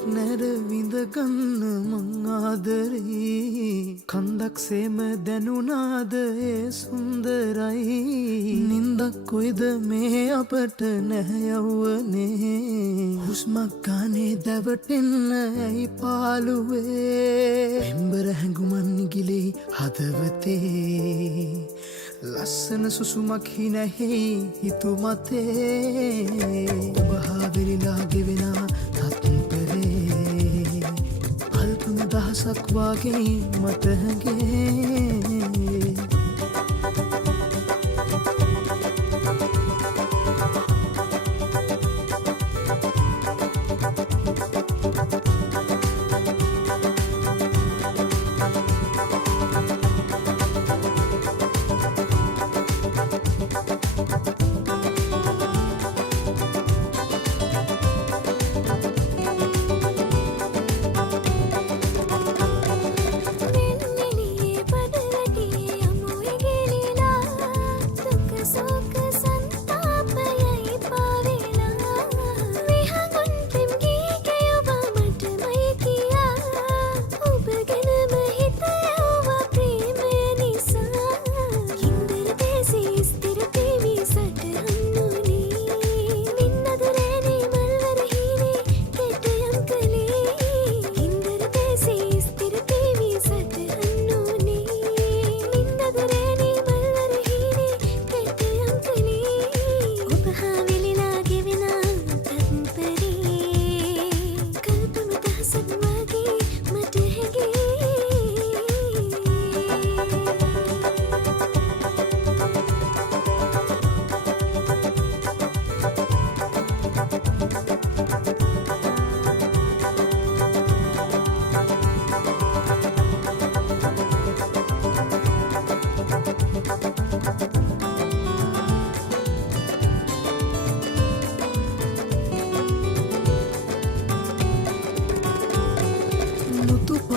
බින්දක් නැර විඳගන්න මං ආදරේ කන්දක් සේම දැනුණාද ඒ සුන්දරයි නින්දක් කොයිද මේ අපට නැහැ යවුවනේ හුස්මක් ගානේ දැවටෙන්න ඇයි පාළුවේ පෙම්බර හැඟුමන් නිගිලේ හදවතේ ලස්සන සුසුමක් හිනැහි හිතුමතේ ඔබ හා වෙලිලා ගෙවෙනා තත්පරේ අල්පම දහසක් වාගේ මට හැඟේ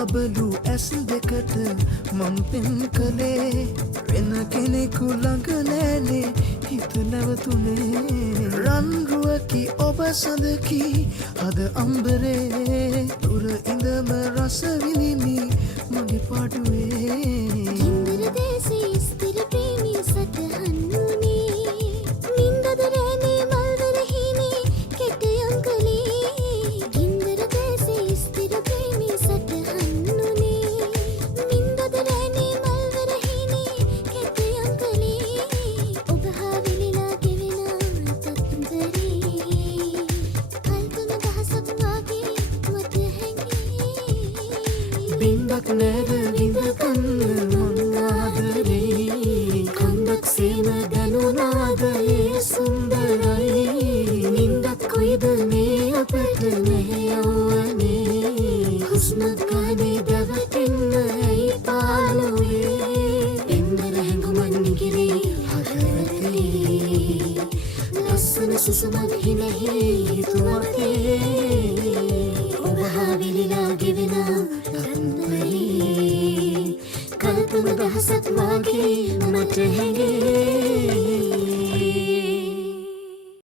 බබලු ඇස් දෙකට මං පෙන් කළේ වෙන කෙනෙකු ළඟ නෑනේ හිත නැවතුනේ රන්රුවකි ඔබ සඳකි අද අම්බරේ දුර ඉඳම රස විඳිමි මගේ පාඩුවේ ඉන්දර දේශේ ස්ථිර ප්‍රේමී සටහන් වුණේ නින්දද රැනේ මල්වර හිනේ කෙටයම් කළේ ඉන්දර දේශේ ස්ථිර ප්‍රේමී සටහන් බින්දක් නැර විඳගන්න මං ආදරේ කන්දක් සේම දැනුණාද ඒ සුන්දරයි නින්දක් කොයිද මේ අපට නැහැ යවුවනේ හුස්මක් ගානේ දැවටෙන්න ඇයි පාළුවේ පෙම්බර හැඟුමන් නිගිලේ හදවතේ ලස්සන සුසුමක් හිනැහි හිතුමතේ ඔබ හා වෙලිලා ගෙවෙනා කල්පන දහසක් වාගේ මට හැඟේ